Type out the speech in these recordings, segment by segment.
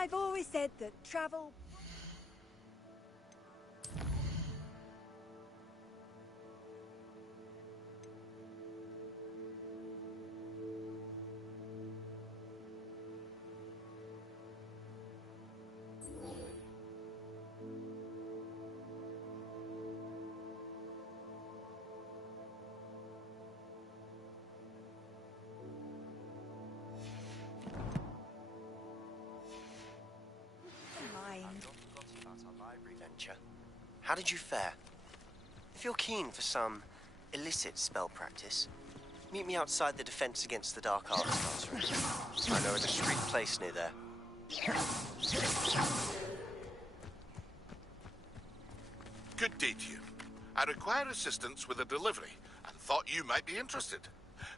I've always said that travel... How did you fare? If you're keen for some illicit spell practice, meet me outside the Defense Against the Dark Arts classroom. I know a discreet place near there. Good day to you. I require assistance with a delivery and thought you might be interested.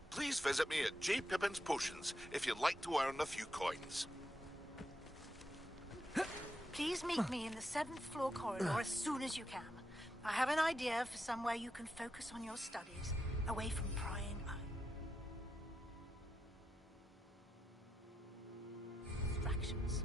Please visit me at J. Pippin's Potions if you'd like to earn a few coins. Please meet me in the 7th floor corridor as soon as you can. I have an idea for somewhere you can focus on your studies, away from prying distractions.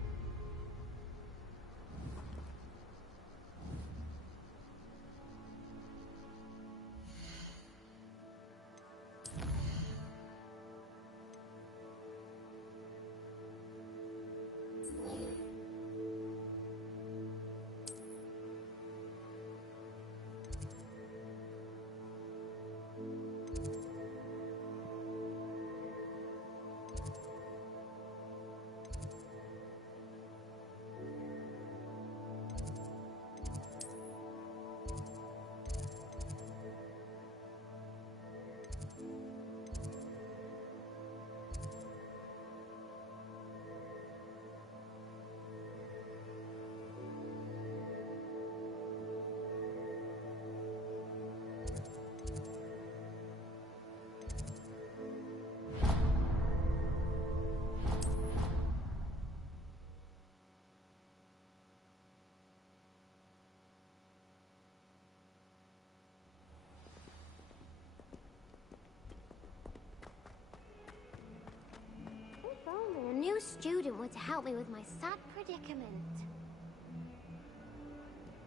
If only a new student were to help me with my sad predicament.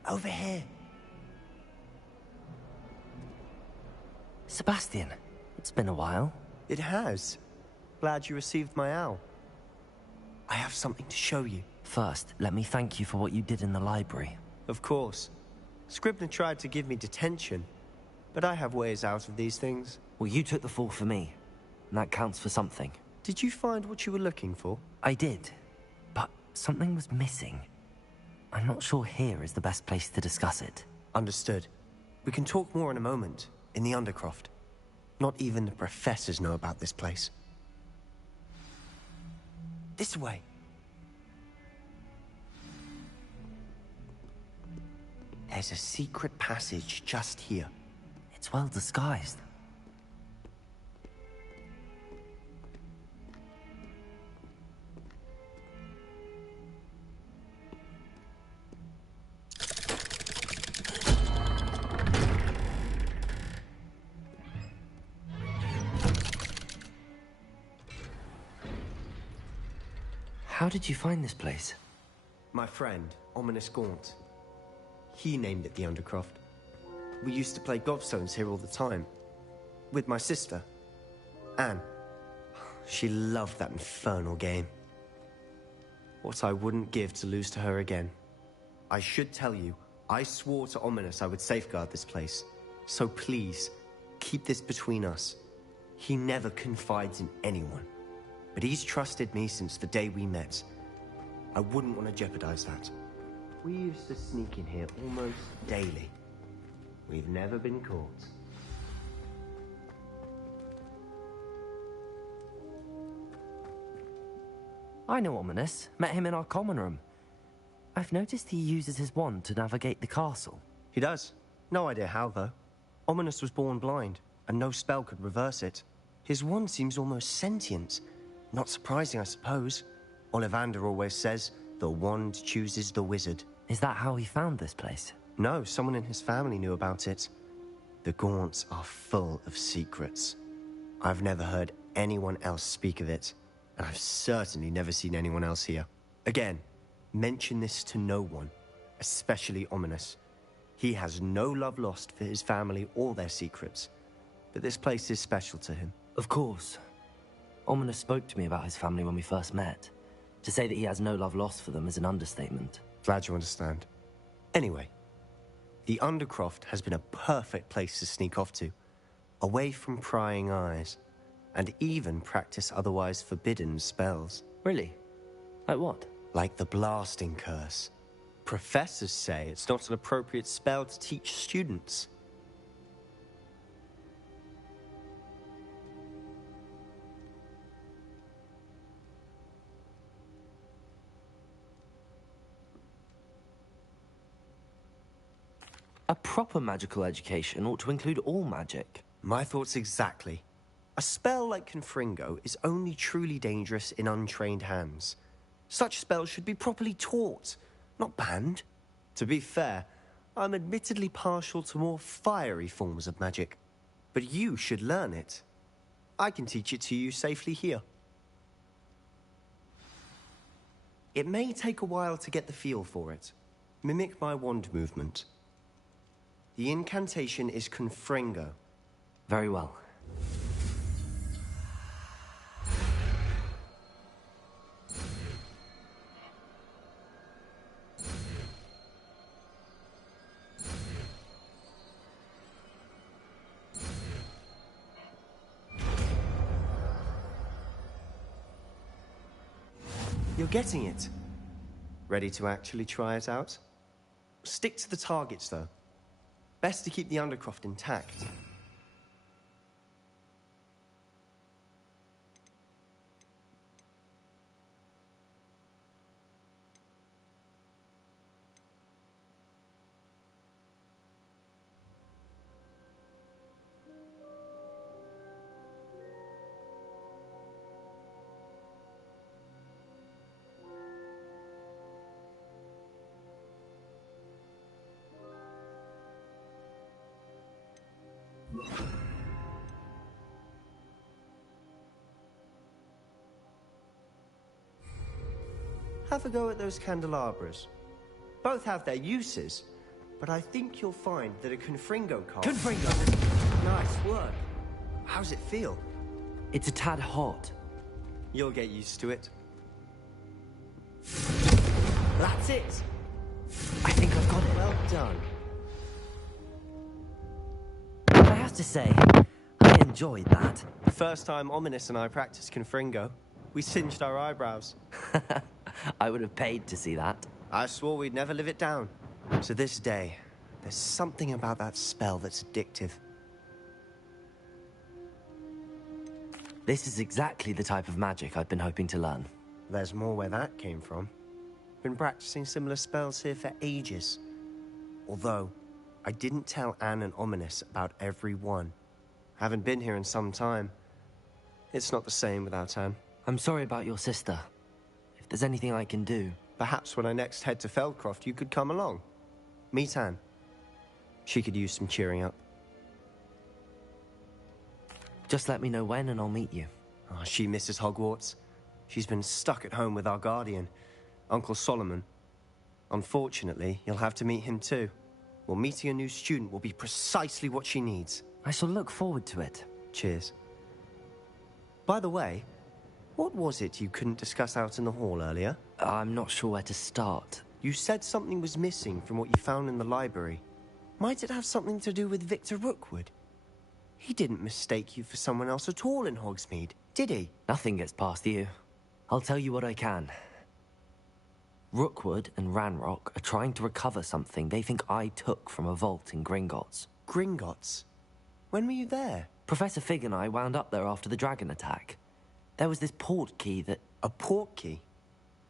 Over here. Sebastian, it's been a while. It has. Glad you received my owl. I have something to show you. First, let me thank you for what you did in the library. Of course. Scribner tried to give me detention, but I have ways out of these things. Well, you took the fall for me, and that counts for something. Did you find what you were looking for? I did, but something was missing. I'm not sure here is the best place to discuss it. Understood. We can talk more in a moment, in the Undercroft. Not even the professors know about this place. This way. There's a secret passage just here. It's well disguised. How did you find this place? My friend, Ominous Gaunt. He named it the Undercroft. We used to play gobstones here all the time. With my sister, Anne. She loved that infernal game. What I wouldn't give to lose to her again. I should tell you, I swore to Ominous I would safeguard this place. So please, keep this between us. He never confides in anyone. But he's trusted me since the day we met. I wouldn't want to jeopardize that. We used to sneak in here almost daily. We've never been caught. I know Ominous. Met him in our common room. I've noticed he uses his wand to navigate the castle. He does. No idea how, though. Ominous was born blind, and no spell could reverse it. His wand seems almost sentient. Not surprising, I suppose. Ollivander always says, the wand chooses the wizard. Is that how he found this place? No, someone in his family knew about it. The Gaunts are full of secrets. I've never heard anyone else speak of it, and I've certainly never seen anyone else here. Again, Mention this to no one, especially Ominous. He has no love lost for his family or their secrets, but this place is special to him. Of course. Ominous spoke to me about his family when we first met. To say that he has no love lost for them is an understatement. Glad you understand. Anyway, the Undercroft has been a perfect place to sneak off to, away from prying eyes, and even practice otherwise forbidden spells. Really? Like what? Like the blasting curse. Professors say it's not an appropriate spell to teach students. A proper magical education ought to include all magic. My thoughts exactly. A spell like Confringo is only truly dangerous in untrained hands. Such spells should be properly taught, not banned. To be fair, I'm admittedly partial to more fiery forms of magic, but you should learn it. I can teach it to you safely here. It may take a while to get the feel for it. Mimic my wand movement. The incantation is Confringo. Very well. You're getting it. Ready to actually try it out? Stick to the targets, though. Best to keep the Undercroft intact. Have a go at those candelabras. Both have their uses, but I think you'll find that a Confringo card... Confringo! Nice work. How's it feel? It's a tad hot. You'll get used to it. That's it! I think I've got it. Well done. I have to say, I enjoyed that. The first time Ominous and I practiced Confringo, we singed our eyebrows. I would have paid to see that. I swore we'd never live it down. To this day, there's something about that spell that's addictive. This is exactly the type of magic I've been hoping to learn. There's more where that came from. Been practicing similar spells here for ages. Although, I didn't tell Anne and Ominous about every one. Haven't been here in some time. It's not the same without Anne. I'm sorry about your sister. If there's anything I can do... Perhaps when I next head to Feldcroft, you could come along. Meet Anne. She could use some cheering up. Just let me know when and I'll meet you. Oh, she misses Hogwarts. She's been stuck at home with our guardian, Uncle Solomon. Unfortunately, you'll have to meet him too. Well, meeting a new student will be precisely what she needs. I shall look forward to it. Cheers. By the way, what was it you couldn't discuss out in the hall earlier? I'm not sure where to start. You said something was missing from what you found in the library. Might it have something to do with Victor Rookwood? He didn't mistake you for someone else at all in Hogsmeade, did he? Nothing gets past you. I'll tell you what I can. Rookwood and Ranrock are trying to recover something they think I took from a vault in Gringotts. Gringotts? When were you there? Professor Fig and I wound up there after the dragon attack. There was this port key that... A port key?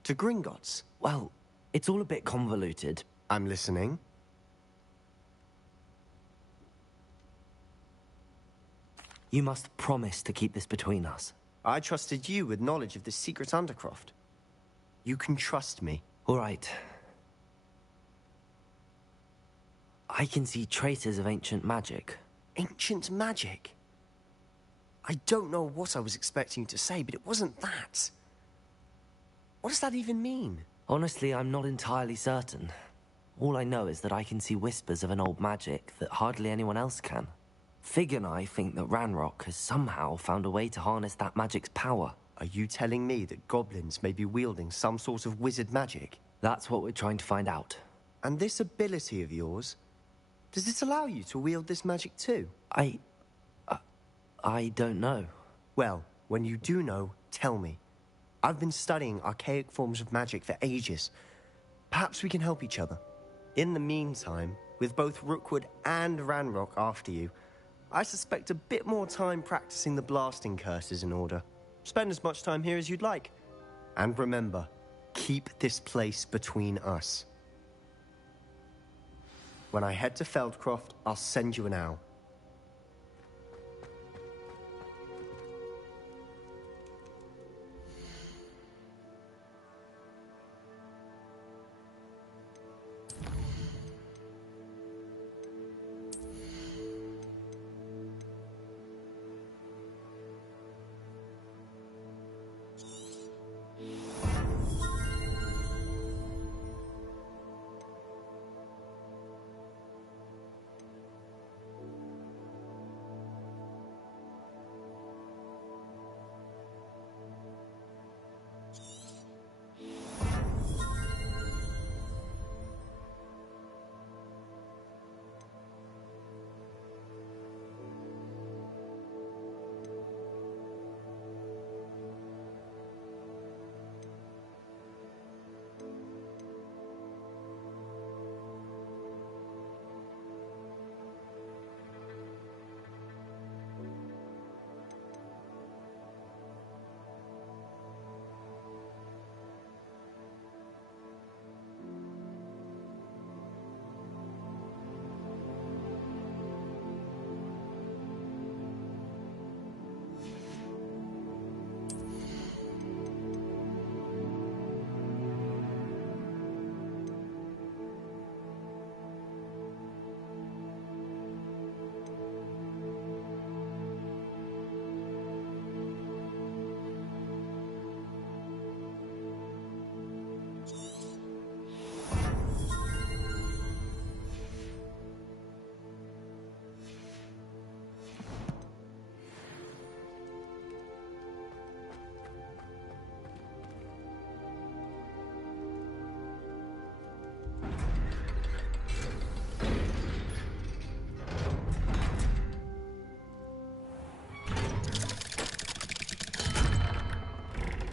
To Gringotts? Well, it's all a bit convoluted. I'm listening. You must promise to keep this between us. I trusted you with knowledge of the secret Undercroft. You can trust me. All right. I can see traces of ancient magic. Ancient magic? I don't know what I was expecting you to say, but it wasn't that. What does that even mean? Honestly, I'm not entirely certain. All I know is that I can see whispers of an old magic that hardly anyone else can. Fig and I think that Ranrock has somehow found a way to harness that magic's power. Are you telling me that goblins may be wielding some sort of wizard magic? That's what we're trying to find out. And this ability of yours, does it allow you to wield this magic too? I don't know. Well, when you do know, tell me. I've been studying archaic forms of magic for ages. Perhaps we can help each other. In the meantime, with both Rookwood and Ranrock after you, I suspect a bit more time practicing the blasting curse is in order. Spend as much time here as you'd like. And remember, keep this place between us. When I head to Feldcroft, I'll send you an owl.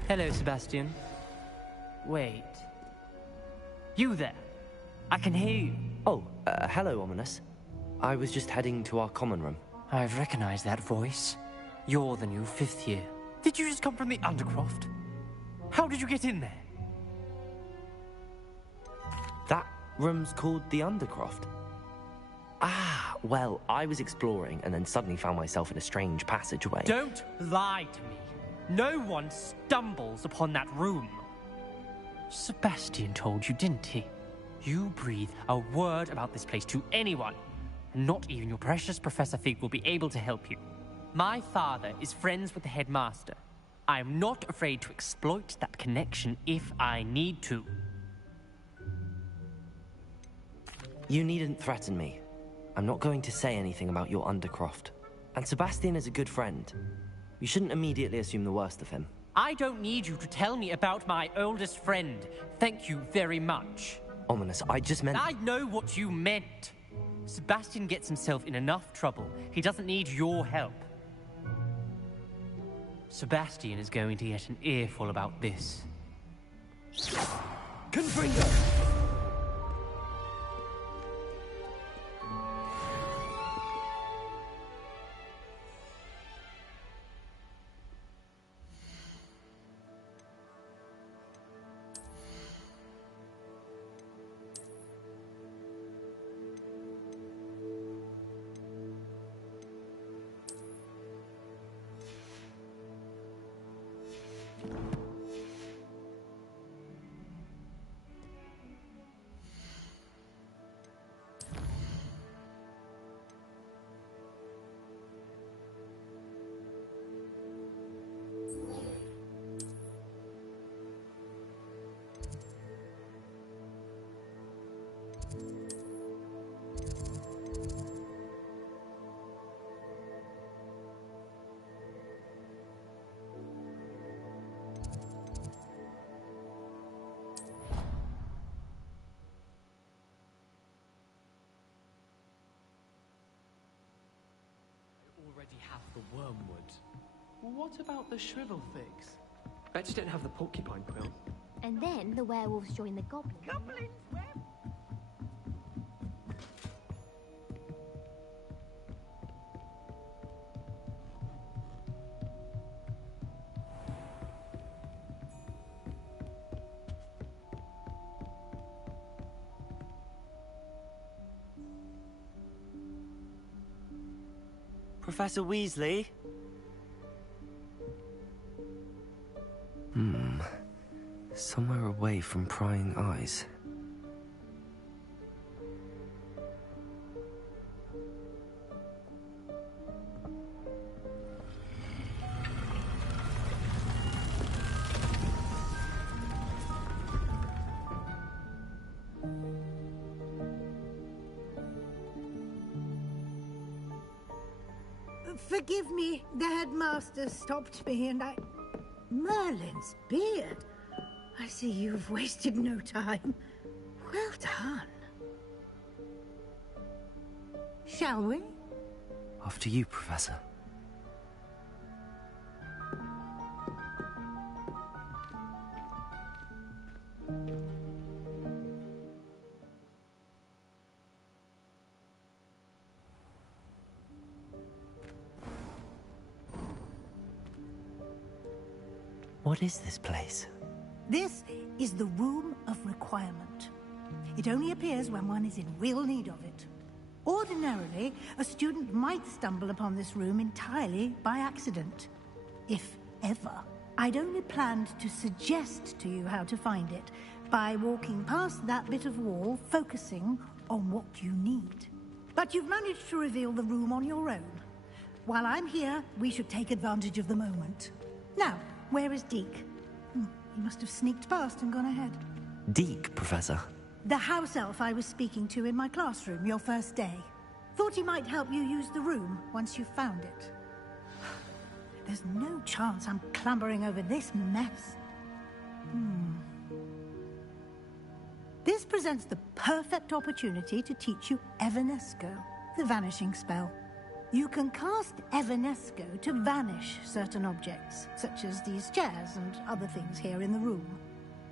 Hello, Sebastian. Wait. You there? I can hear you. Oh, hello, Ominous. I was just heading to our common room. I've recognized that voice. You're the new 5th year. Did you just come from the Undercroft? How did you get in there? That room's called the Undercroft. Ah, well, I was exploring and then suddenly found myself in a strange passageway. Don't lie to me. No one stumbles upon that room. Sebastian told you, didn't he? You breathe a word about this place to anyone, and not even your precious Professor Fig will be able to help you. My father is friends with the headmaster. I am not afraid to exploit that connection if I need to. You needn't threaten me. I'm not going to say anything about your Undercroft. And Sebastian is a good friend. You shouldn't immediately assume the worst of him. I don't need you to tell me about my oldest friend. Thank you very much. Ominous, I just meant... I know what you meant. Sebastian gets himself in enough trouble. He doesn't need your help. Sebastian is going to get an earful about this. Confringo! Already have the wormwood. What about the shrivel figs? I just don't have the porcupine quill. And then the werewolves join the goblins. Professor Weasley? Somewhere away from prying eyes. Forgive me, the headmaster stopped me and I... Merlin's beard. I see you've wasted no time. Well done. Shall we? After you, Professor. What is this place? This is the Room of Requirement. It only appears when one is in real need of it. Ordinarily, a student might stumble upon this room entirely by accident. If ever. I'd only planned to suggest to you how to find it by walking past that bit of wall, focusing on what you need. But you've managed to reveal the room on your own. While I'm here, we should take advantage of the moment. Now, where is Deke? He must have sneaked past and gone ahead. Deke, Professor. The house elf I was speaking to in my classroom your first day. Thought he might help you use the room once you found it. There's no chance I'm clambering over this mess. This presents the perfect opportunity to teach you Evanesco, the vanishing spell. You can cast Evanesco to vanish certain objects, such as these chairs and other things here in the room.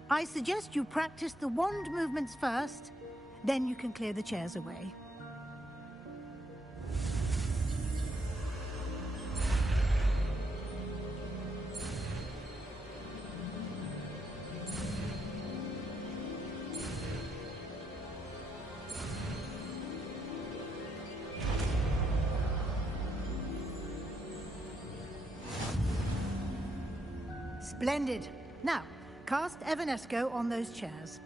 I suggest you practice the wand movements first, then you can clear the chairs away. Splendid. Now, cast Evanesco on those chairs.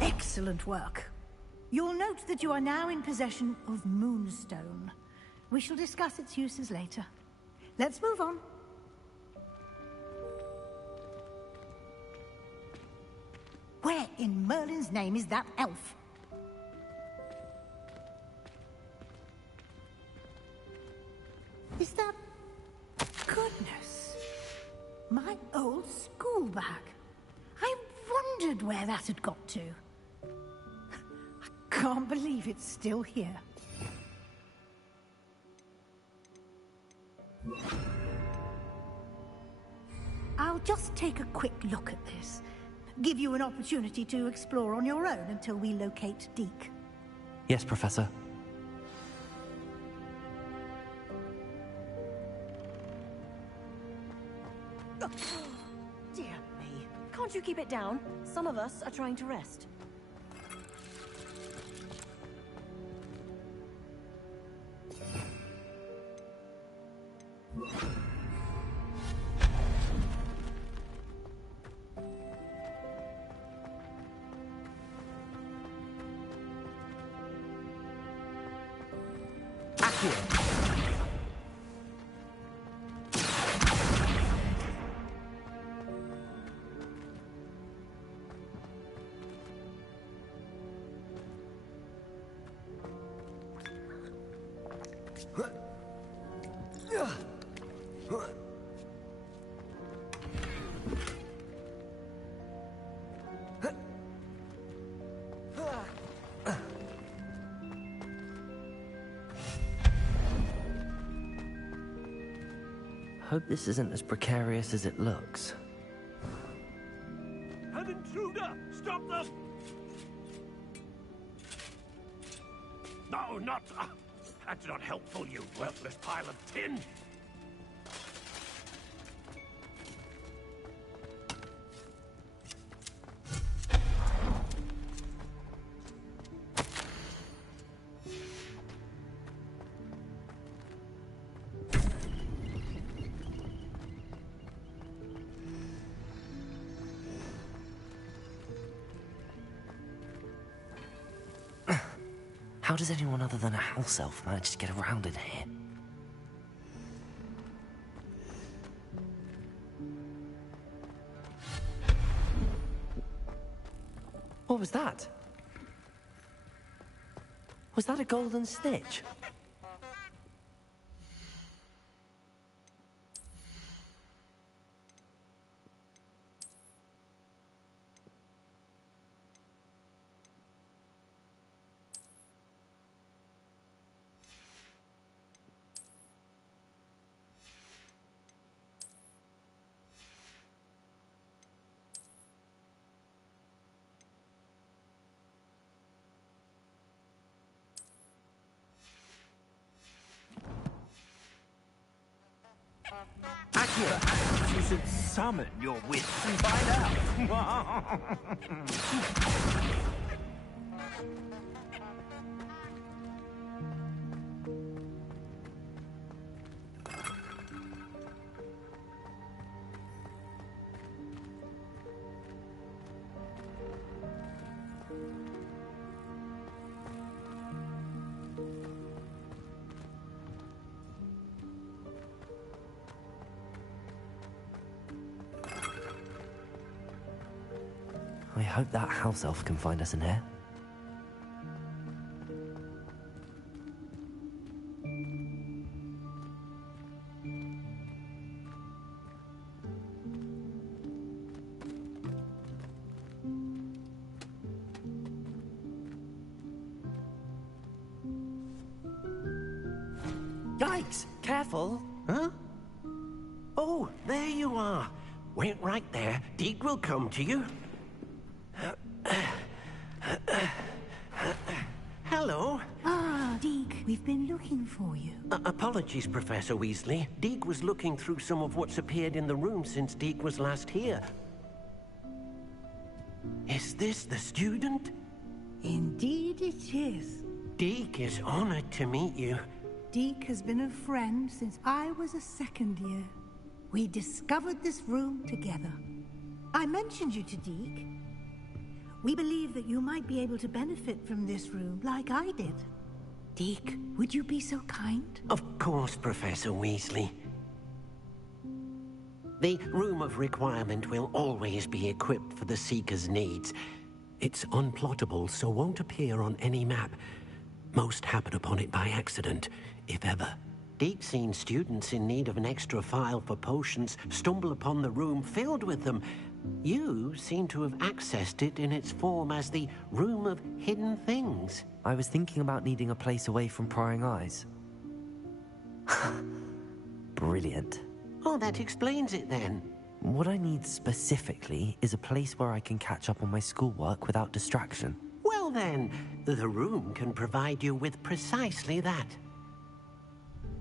Excellent work. You'll note that you are now in possession of Moonstone. We shall discuss its uses later. Let's move on. Where in Merlin's name is that elf? Is that... Goodness. My old school bag. I wondered where that had got to. Can't believe it's still here. I'll just take a quick look at this. Give you an opportunity to explore on your own until we locate Deke. Yes, Professor. Dear me. Can't you keep it down? Some of us are trying to rest. Hope this isn't as precarious as it looks. An intruder! Stop them! No, not... that's not helpful, you worthless pile of tin! How does anyone other than a house elf manage to get around in here? What was that? Was that a golden snitch? Perhaps you should summon your wits and find out. I hope that house elf can find us in here. Yikes! Careful! Huh? Oh, there you are. Wait right there. Deke will come to you. Hello. Ah, Deke, we've been looking for you. Apologies, Professor Weasley. Deke was looking through some of what's appeared in the room since Deke was last here. Is this the student? Indeed it is. Deke is honored to meet you. Deke has been a friend since I was a second year. We discovered this room together. I mentioned you to Deke. We believe that you might be able to benefit from this room like I did. Deke, would you be so kind? Of course, Professor Weasley. The Room of Requirement will always be equipped for the Seeker's needs. It's unplottable, so won't appear on any map. Most happen upon it by accident, if ever. Deke's seen students in need of an extra file for potions stumble upon the room filled with them. You seem to have accessed it in its form as the Room of Hidden Things. I was thinking about needing a place away from prying eyes. Brilliant. Oh, that explains it then. What I need specifically is a place where I can catch up on my schoolwork without distraction. Well then, the room can provide you with precisely that.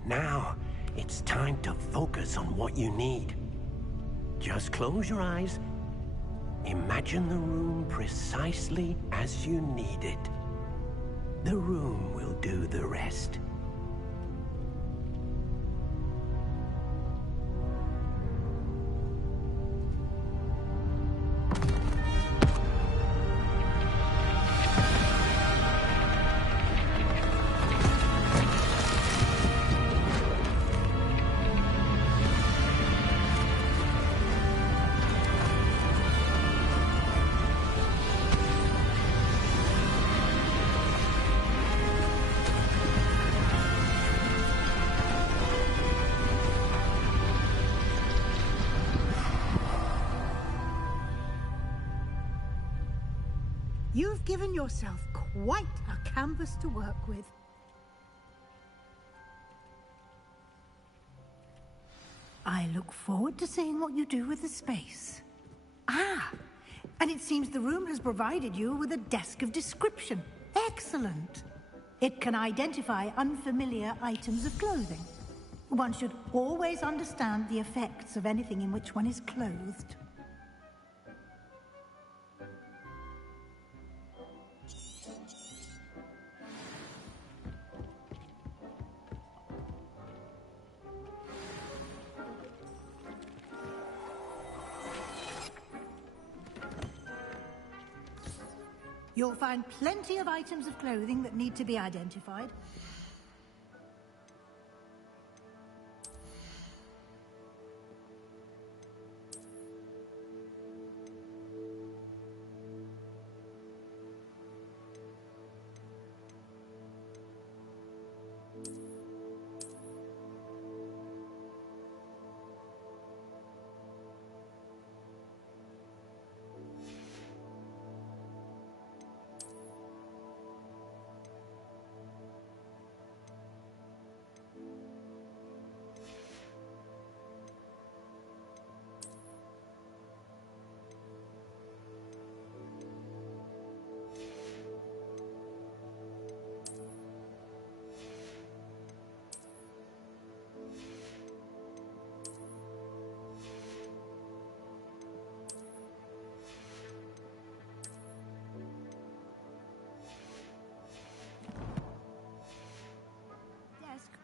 Now, it's time to focus on what you need. Just close your eyes. Imagine the room precisely as you need it. The room will do the rest. have given yourself quite a canvas to work with. I look forward to seeing what you do with the space. Ah, and it seems the room has provided you with a desk of description. Excellent. It can identify unfamiliar items of clothing. One should always understand the effects of anything in which one is clothed. You'll find plenty of items of clothing that need to be identified.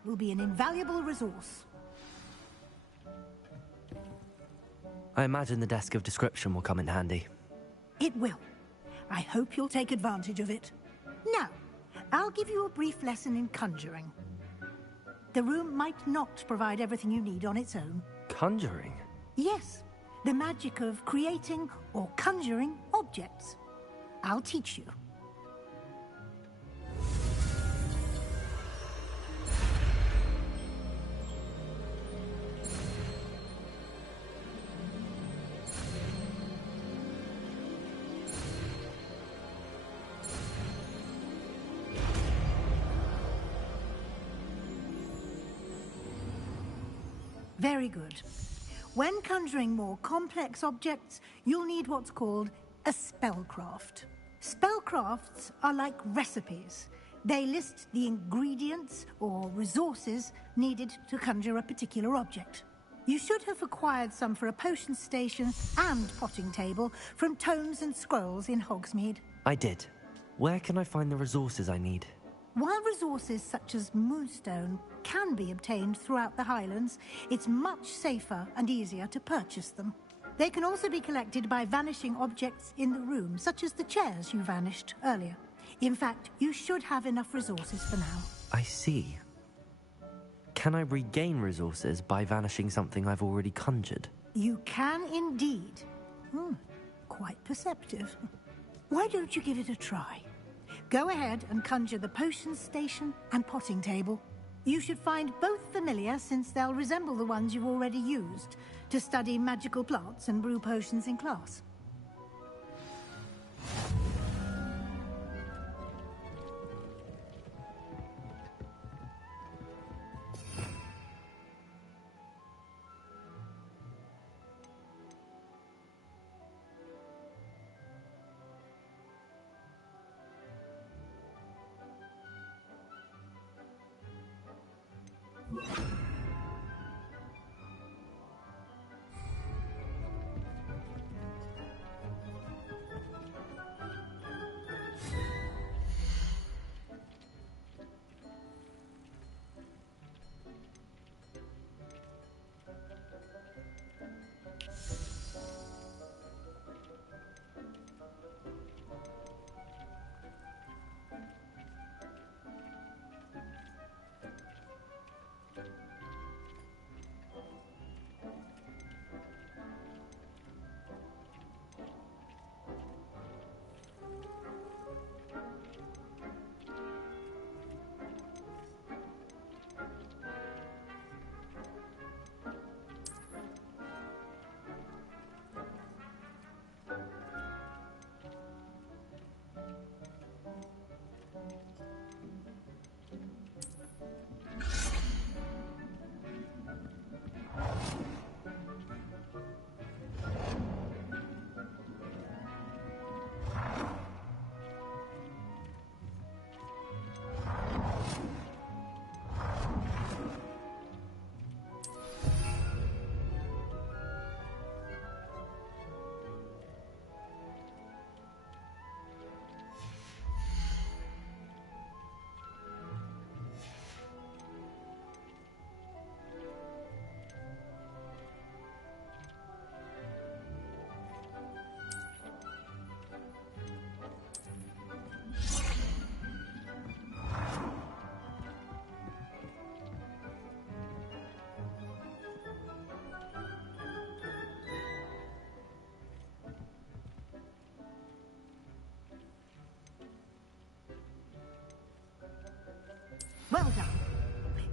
Will be an invaluable resource. I imagine the desk of description will come in handy. It will. I hope you'll take advantage of it. Now, I'll give you a brief lesson in conjuring. The room might not provide everything you need on its own. Conjuring? Yes, the magic of creating or conjuring objects. I'll teach you. Very good. When conjuring more complex objects, you'll need what's called a spellcraft. Spellcrafts are like recipes. They list the ingredients or resources needed to conjure a particular object. You should have acquired some for a potion station and potting table from tomes and scrolls in Hogsmeade. I did. Where can I find the resources I need? While resources such as moonstone can be obtained throughout the Highlands, it's much safer and easier to purchase them. They can also be collected by vanishing objects in the room, such as the chairs you vanished earlier. In fact, you should have enough resources for now. I see. Can I regain resources by vanishing something I've already conjured? You can indeed. Quite perceptive. Why don't you give it a try? Go ahead and conjure the potion station and potting table. You should find both familiar, since they'll resemble the ones you've already used to study magical plants and brew potions in class.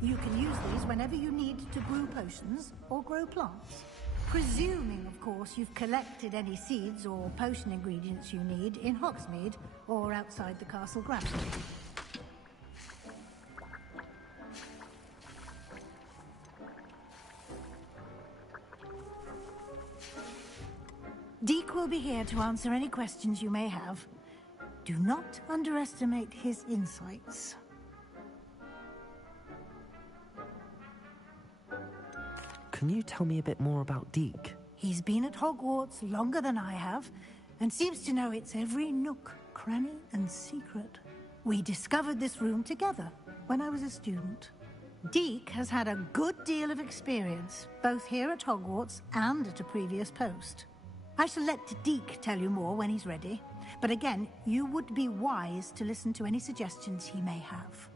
You can use these whenever you need to brew potions or grow plants. Presuming, of course, you've collected any seeds or potion ingredients you need in Hogsmeade or outside the castle grounds. Deek will be here to answer any questions you may have. Do not underestimate his insights. Can you tell me a bit more about Deek? He's been at Hogwarts longer than I have, and seems to know its every nook, cranny, and secret. We discovered this room together when I was a student. Deek has had a good deal of experience, both here at Hogwarts and at a previous post. I shall let Deek tell you more when he's ready, but again, you would be wise to listen to any suggestions he may have.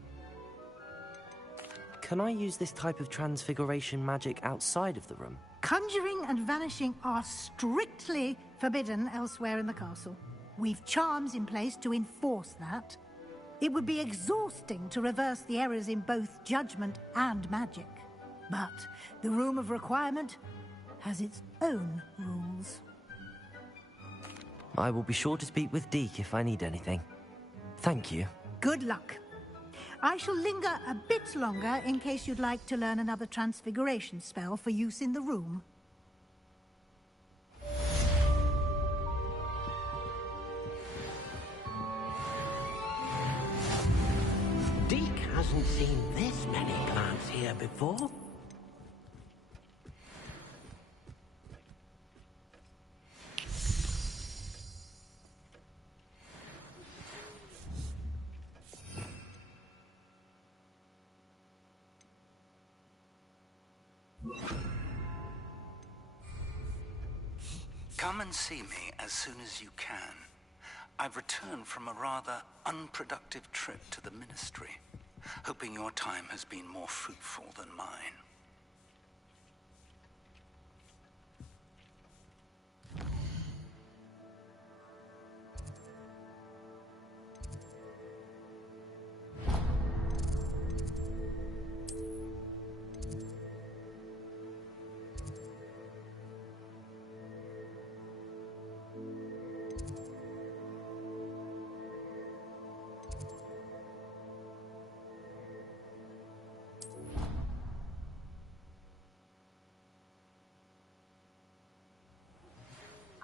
Can I use this type of transfiguration magic outside of the room? Conjuring and vanishing are strictly forbidden elsewhere in the castle. We've charms in place to enforce that. It would be exhausting to reverse the errors in both judgment and magic. But the Room of Requirement has its own rules. I will be sure to speak with Deek if I need anything. Thank you. Good luck. I shall linger a bit longer in case you'd like to learn another transfiguration spell for use in the room. Deek hasn't seen this many plants here before. Come and see me as soon as you can. I've returned from a rather unproductive trip to the Ministry, hoping your time has been more fruitful than mine.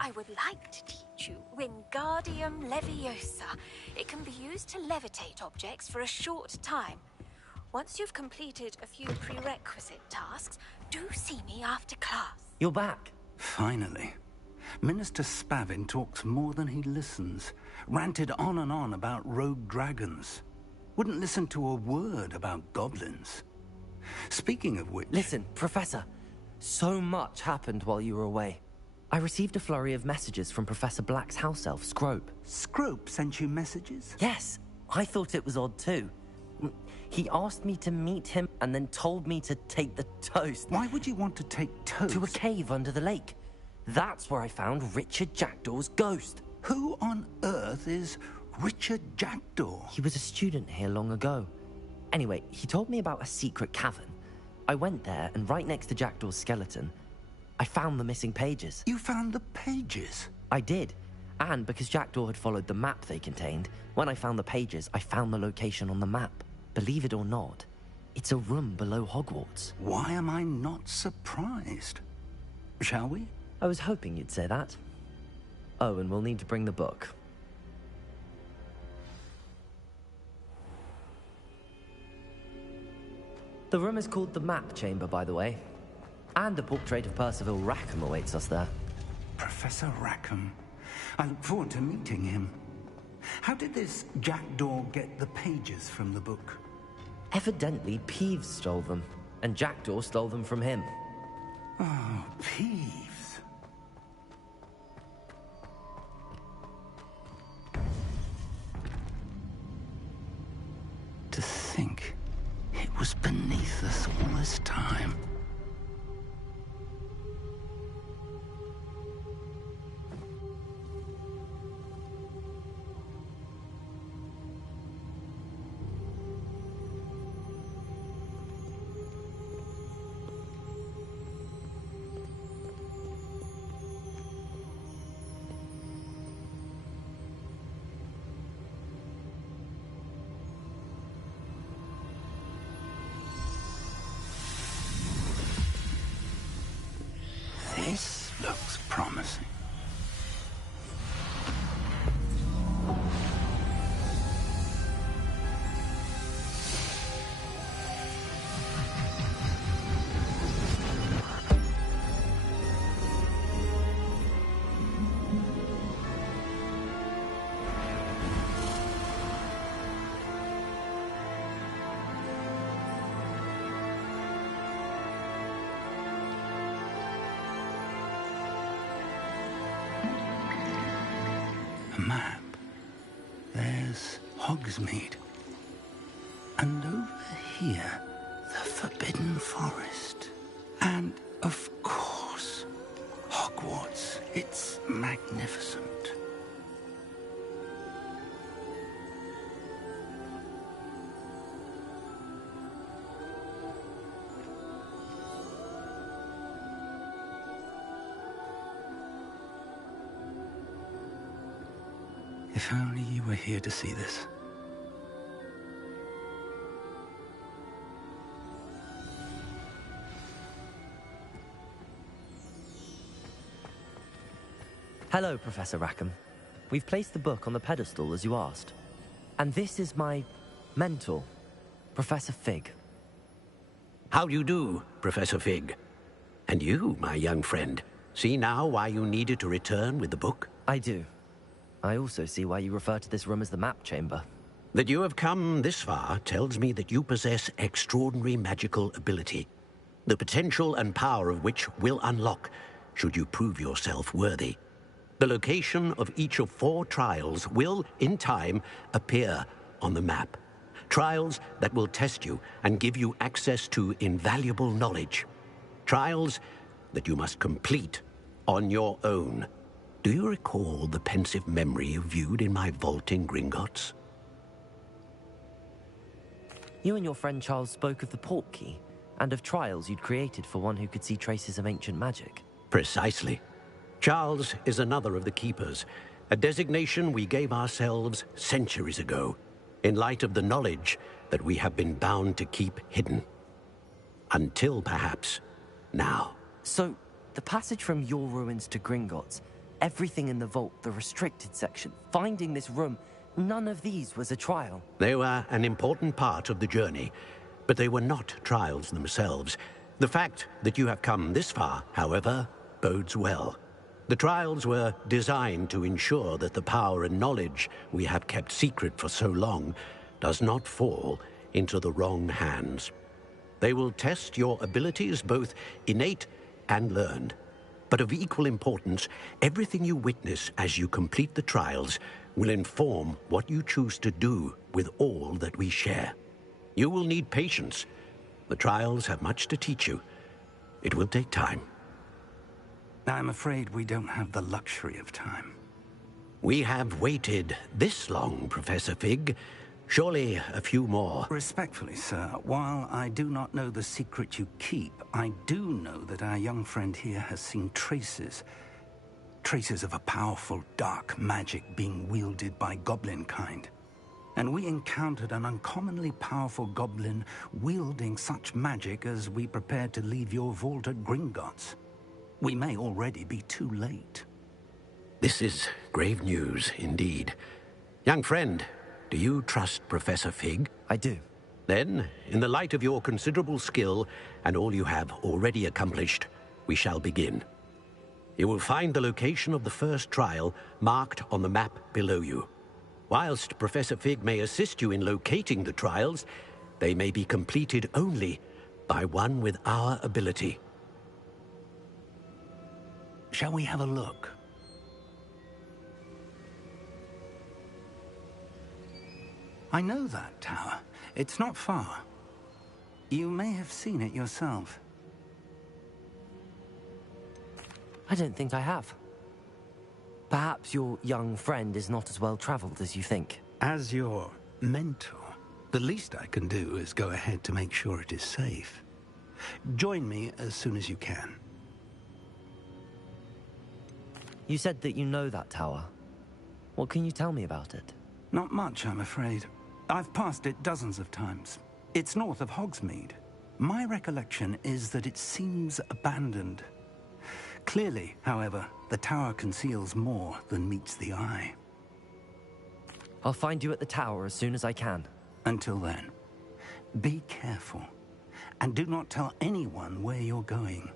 I would like to teach you Wingardium Leviosa. It can be used to levitate objects for a short time. Once you've completed a few prerequisite tasks, do see me after class. You're back. Finally. Minister Spavin talks more than he listens. Ranted on and on about rogue dragons. Wouldn't listen to a word about goblins. Speaking of which... Listen, Professor. So much happened while you were away. I received a flurry of messages from Professor Black's house elf, Scrope. Scrope sent you messages? Yes. I thought it was odd too. He asked me to meet him and then told me to take the toast. Why would you want to take toast? To a cave under the lake. That's where I found Richard Jackdaw's ghost. Who on earth is Richard Jackdaw? He was a student here long ago. Anyway, he told me about a secret cavern. I went there, and right next to Jackdaw's skeleton, I found the missing pages. You found the pages? I did. And because Jackdaw had followed the map they contained, when I found the pages, I found the location on the map. Believe it or not, it's a room below Hogwarts. Why am I not surprised? Shall we? I was hoping you'd say that. Oh, and we'll need to bring the book. The room is called the Map Chamber, by the way. And a portrait of Percival Rackham awaits us there. Professor Rackham. I look forward to meeting him. How did this Jackdaw get the pages from the book? Evidently, Peeves stole them, and Jackdaw stole them from him. Oh, Peeves. To think it was beneath us all this time. Hogsmeade. And over here, the Forbidden Forest. And, of course, Hogwarts. It's magnificent. If only you were here to see this. Hello, Professor Rackham. We've placed the book on the pedestal as you asked. And this is my mentor, Professor Fig. How do you do, Professor Fig? And you, my young friend, see now why you needed to return with the book? I do. I also see why you refer to this room as the map chamber. That you have come this far tells me that you possess extraordinary magical ability, the potential and power of which will unlock should you prove yourself worthy. The location of each of 4 trials will, in time, appear on the map. Trials that will test you and give you access to invaluable knowledge. Trials that you must complete on your own. Do you recall the pensive memory you viewed in my vault in Gringotts? You and your friend Charles spoke of the Portkey, and of trials you'd created for one who could see traces of ancient magic. Precisely. Charles is another of the Keepers, a designation we gave ourselves centuries ago, in light of the knowledge that we have been bound to keep hidden. Until, perhaps, now. So, the passage from your ruins to Gringotts, everything in the vault, the restricted section, finding this room, none of these was a trial. They were an important part of the journey, but they were not trials themselves. The fact that you have come this far, however, bodes well. The trials were designed to ensure that the power and knowledge we have kept secret for so long does not fall into the wrong hands. They will test your abilities, both innate and learned. But of equal importance, everything you witness as you complete the trials will inform what you choose to do with all that we share. You will need patience. The trials have much to teach you. It will take time. I'm afraid we don't have the luxury of time. We have waited this long, Professor Fig. Surely a few more. Respectfully, sir, while I do not know the secret you keep, I do know that our young friend here has seen traces of a powerful dark magic being wielded by goblin kind. And we encountered an uncommonly powerful goblin wielding such magic as we prepared to leave your vault at Gringotts. We may already be too late. This is grave news, indeed. Young friend, do you trust Professor Fig? I do. Then, in the light of your considerable skill and all you have already accomplished, we shall begin. You will find the location of the first trial marked on the map below you. Whilst Professor Fig may assist you in locating the trials, they may be completed only by one with our ability. Shall we have a look? I know that tower. It's not far. You may have seen it yourself. I don't think I have. Perhaps your young friend is not as well traveled as you think. As your mentor, the least I can do is go ahead to make sure it is safe. Join me as soon as you can. You said that you know that tower. What can you tell me about it? Not much, I'm afraid. I've passed it dozens of times. It's north of Hogsmeade. My recollection is that it seems abandoned. Clearly, however, the tower conceals more than meets the eye. I'll find you at the tower as soon as I can. Until then, be careful, and do not tell anyone where you're going.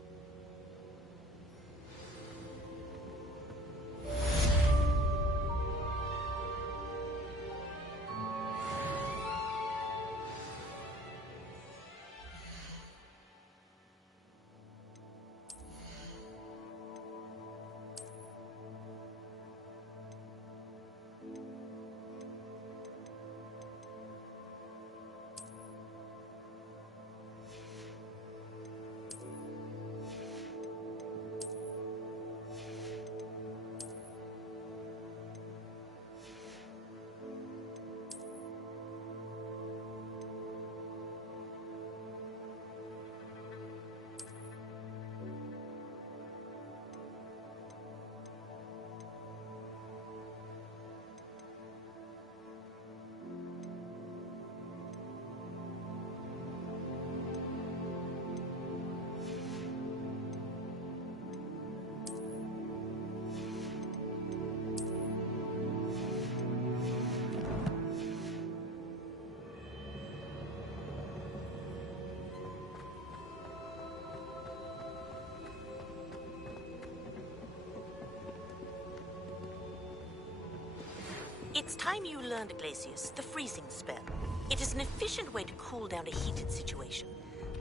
It's time you learned, Glacius, the freezing spell. It is an efficient way to cool down a heated situation.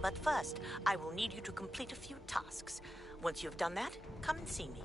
But first, I will need you to complete a few tasks. Once you have done that, come and see me.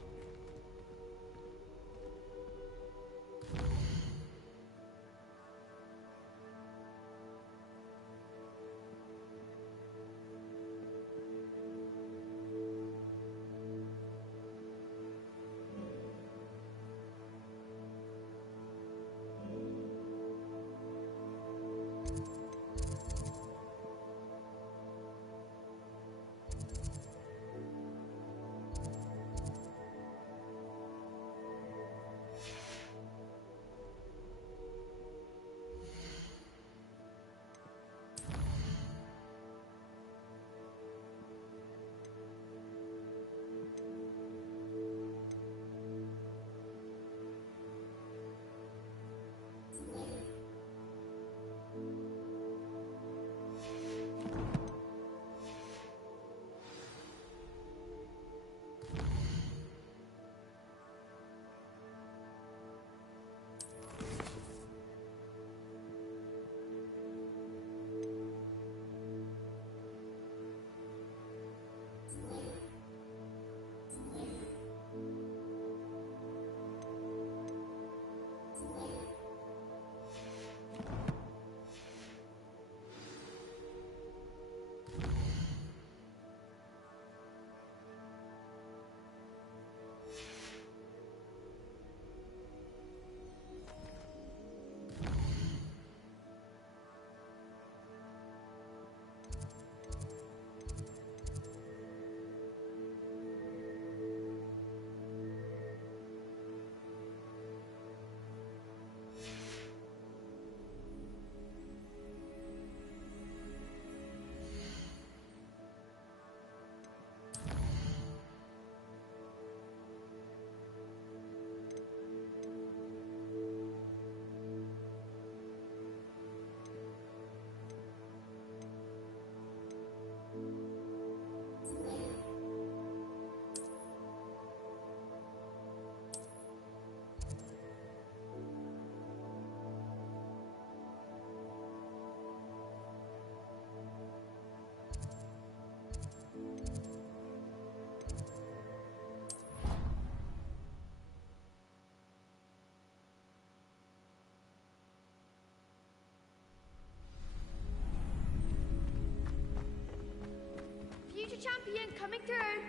Future champion coming through.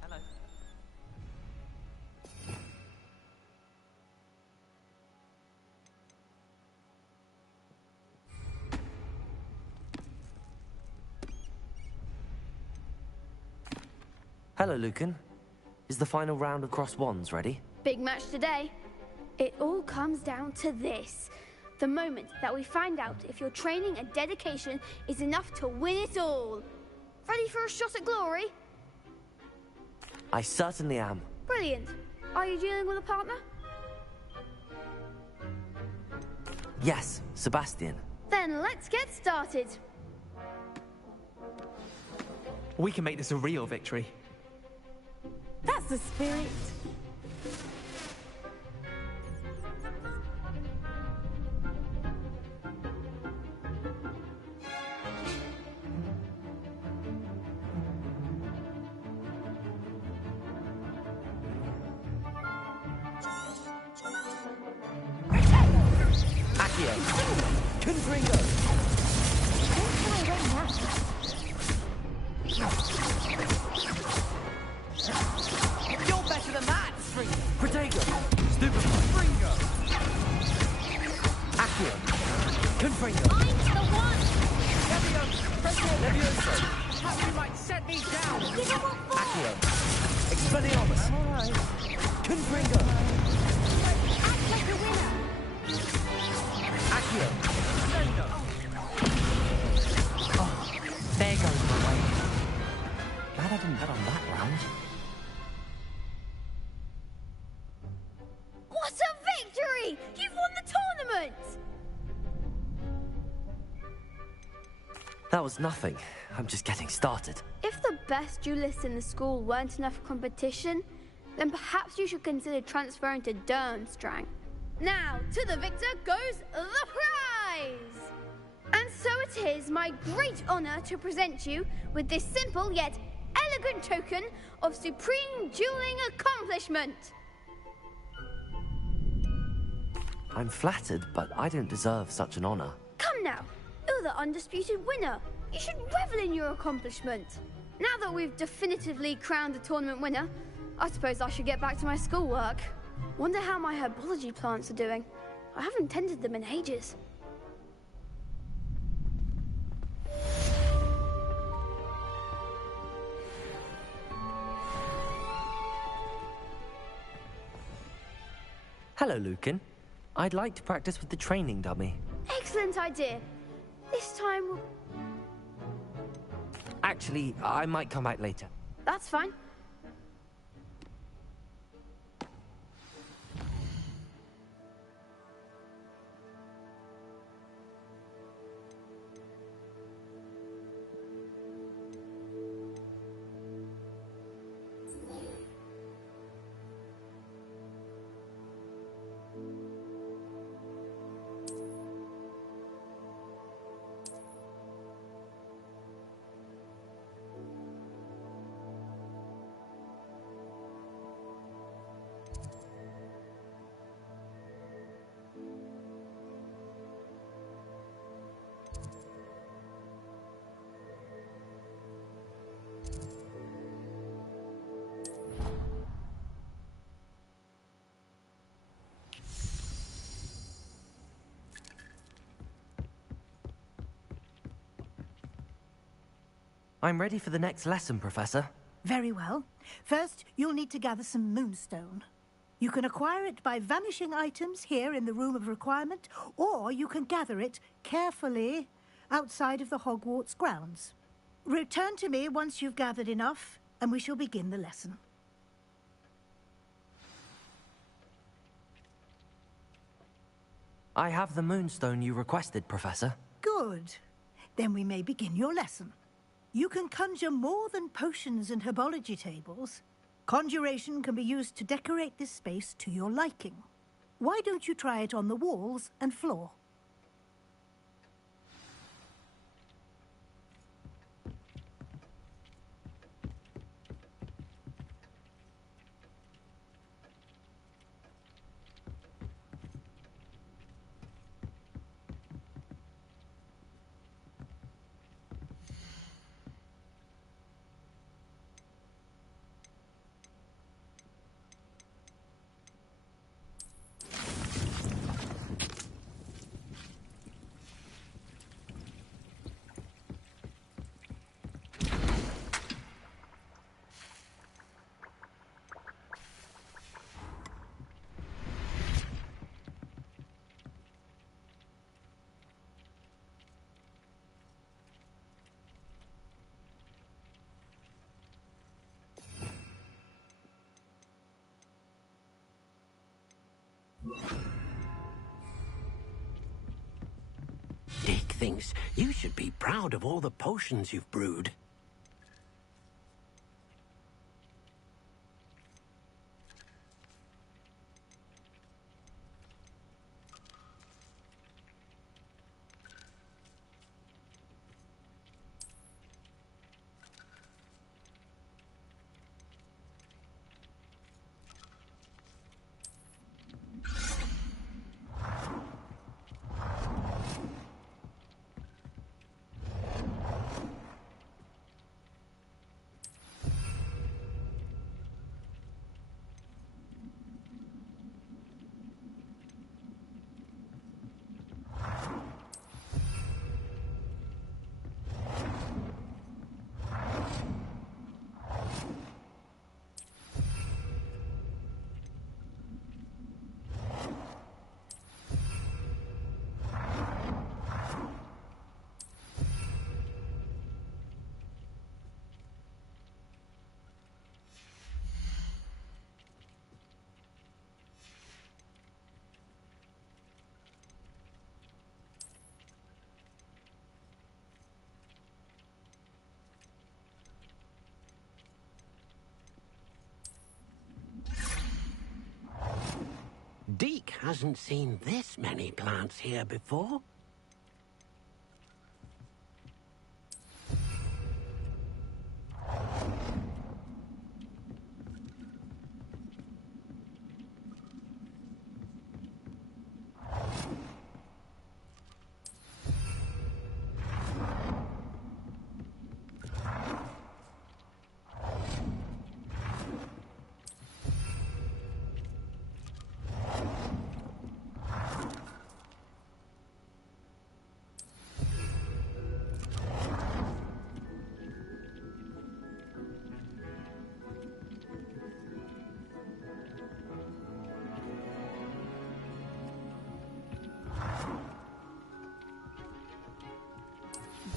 Hello. Hello, Lucan. Is the final round of Cross Wands ready? Big match today. It all comes down to this. The moment that we find out if your training and dedication is enough to win it all. Ready for a shot at glory? I certainly am. Brilliant. Are you dealing with a partner? Yes, Sebastian. Then let's get started. We can make this a real victory. That's the spirit. You're better than that, Stringer. Protego! Stupid! Stringer! Accio! Confringo! I'm the one! Levioso! Perhaps you might set me down! Accio! Expelliarmus! Alright. Confringo! Act like a winner! Accio! Splendo! Oh, there goes my way. Glad I didn't bet on that round. What a victory! You've won the tournament! That was nothing. I'm just getting started. If the best duelists in the school weren't enough competition, then perhaps you should consider transferring to Durmstrang. Now, to the victor goes the prize! And so it is my great honor to present you with this simple yet elegant token of supreme dueling accomplishment. I'm flattered, but I don't deserve such an honor. Come now, you're the undisputed winner. You should revel in your accomplishment. Now that we've definitively crowned the tournament winner, I suppose I should get back to my schoolwork. Wonder how my herbology plants are doing. I haven't tended them in ages. Hello, Lucan. I'd like to practice with the training dummy. Excellent idea. This time... Actually, I might come back later. That's fine. I'm ready for the next lesson, Professor. Very well. First, you'll need to gather some moonstone. You can acquire it by vanishing items here in the Room of Requirement, or you can gather it carefully outside of the Hogwarts grounds. Return to me once you've gathered enough, and we shall begin the lesson. I have the moonstone you requested, Professor. Good. Then we may begin your lesson. You can conjure more than potions and herbology tables. Conjuration can be used to decorate this space to your liking. Why don't you try it on the walls and floor? Dick thinks you should be proud of all the potions you've brewed. Deke hasn't seen this many plants here before.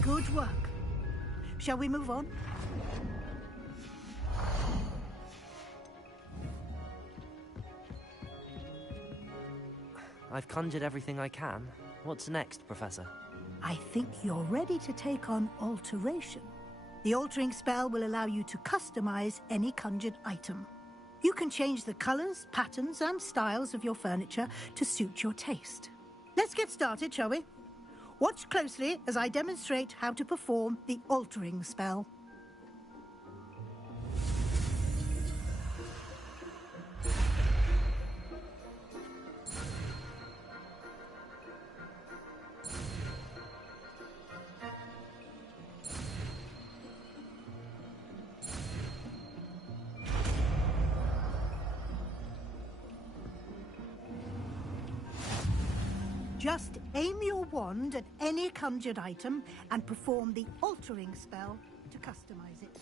Good work. Shall we move on? I've conjured everything I can. What's next, Professor? I think you're ready to take on alteration. The altering spell will allow you to customize any conjured item. You can change the colors, patterns, and styles of your furniture to suit your taste. Let's get started, shall we? Watch closely as I demonstrate how to perform the altering spell. Just aim your wand at any conjured item and perform the altering spell to customize it.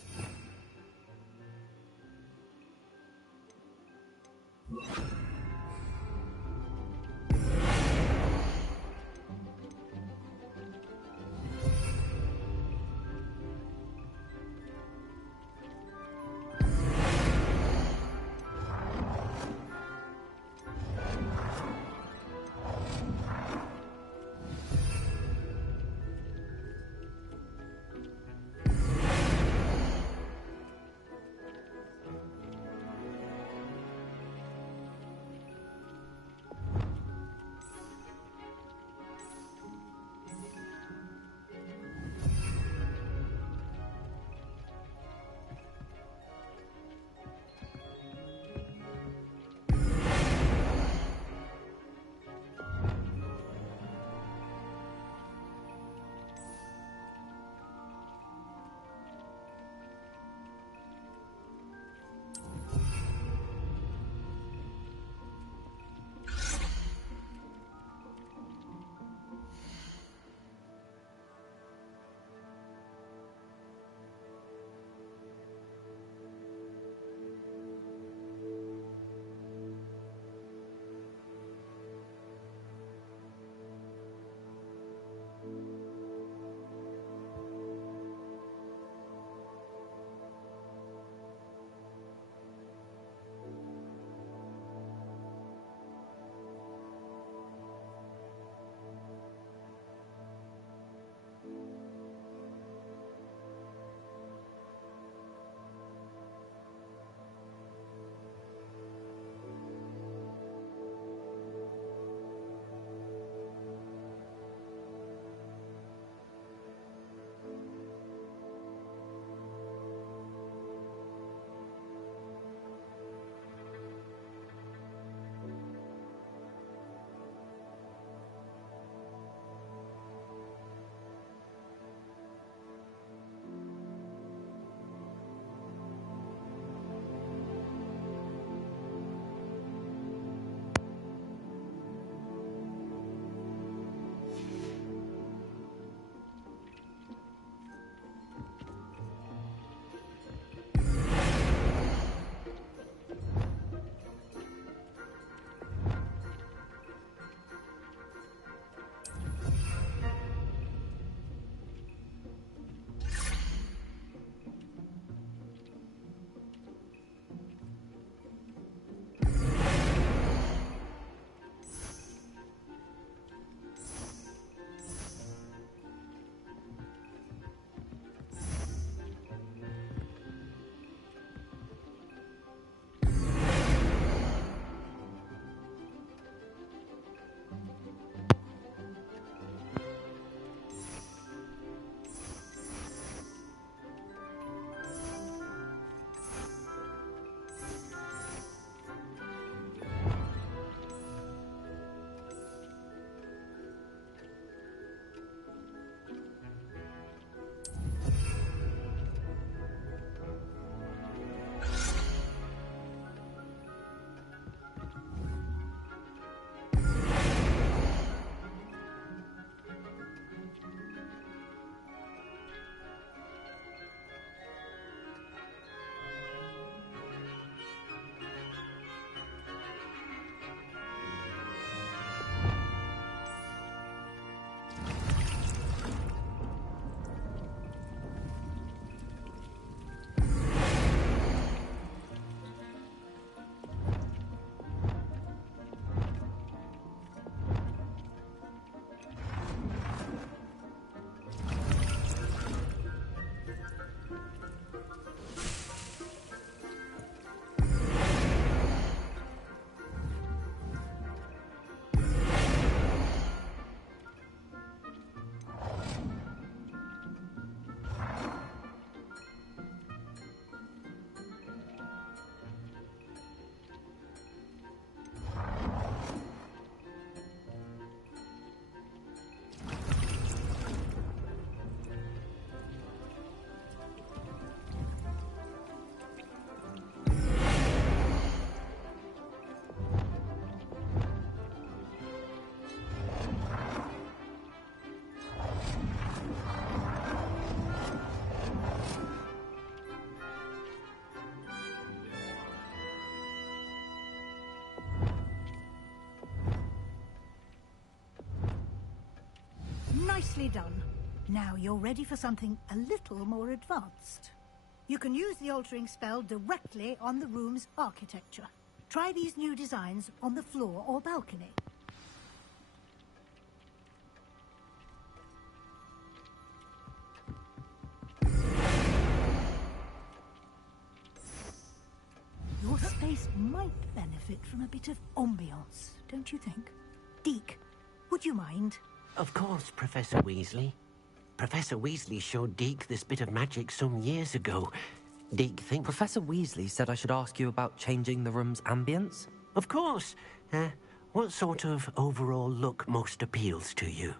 Nicely done. Now you're ready for something a little more advanced. You can use the altering spell directly on the room's architecture. Try these new designs on the floor or balcony. Your space might benefit from a bit of ambiance, don't you think? Deke, would you mind? Of course, Professor Weasley. Professor Weasley showed Deke this bit of magic some years ago. Deke thinks... Professor Weasley said I should ask you about changing the room's ambience? Of course. What sort of overall look most appeals to you?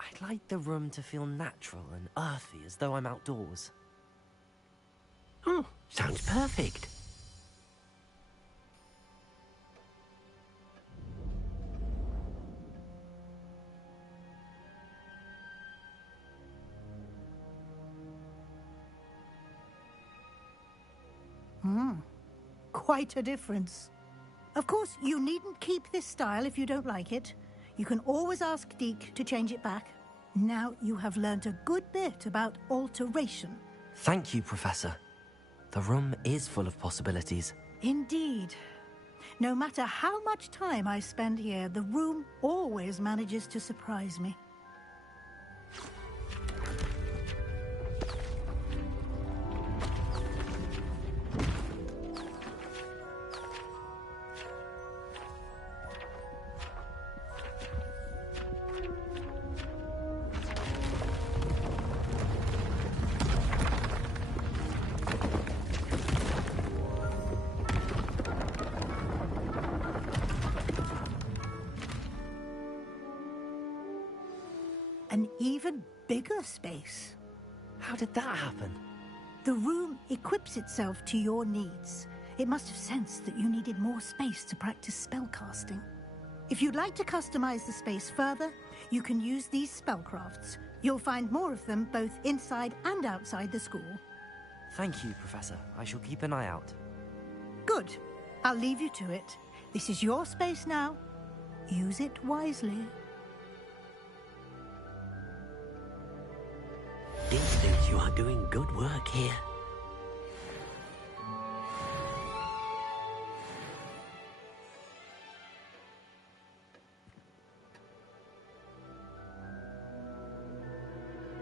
I'd like the room to feel natural and earthy, as though I'm outdoors. Oh, sounds perfect. Quite a difference. Of course, you needn't keep this style if you don't like it. You can always ask Deke to change it back. Now you have learnt a good bit about alteration. Thank you, Professor. The room is full of possibilities. Indeed. No matter how much time I spend here, the room always manages to surprise me. An even bigger space. How did that happen? The room equips itself to your needs. It must have sensed that you needed more space to practice spellcasting. If you'd like to customize the space further, you can use these spellcrafts. You'll find more of them both inside and outside the school. Thank you, Professor. I shall keep an eye out. Good. I'll leave you to it. This is your space now. Use it wisely. Deke thinks you are doing good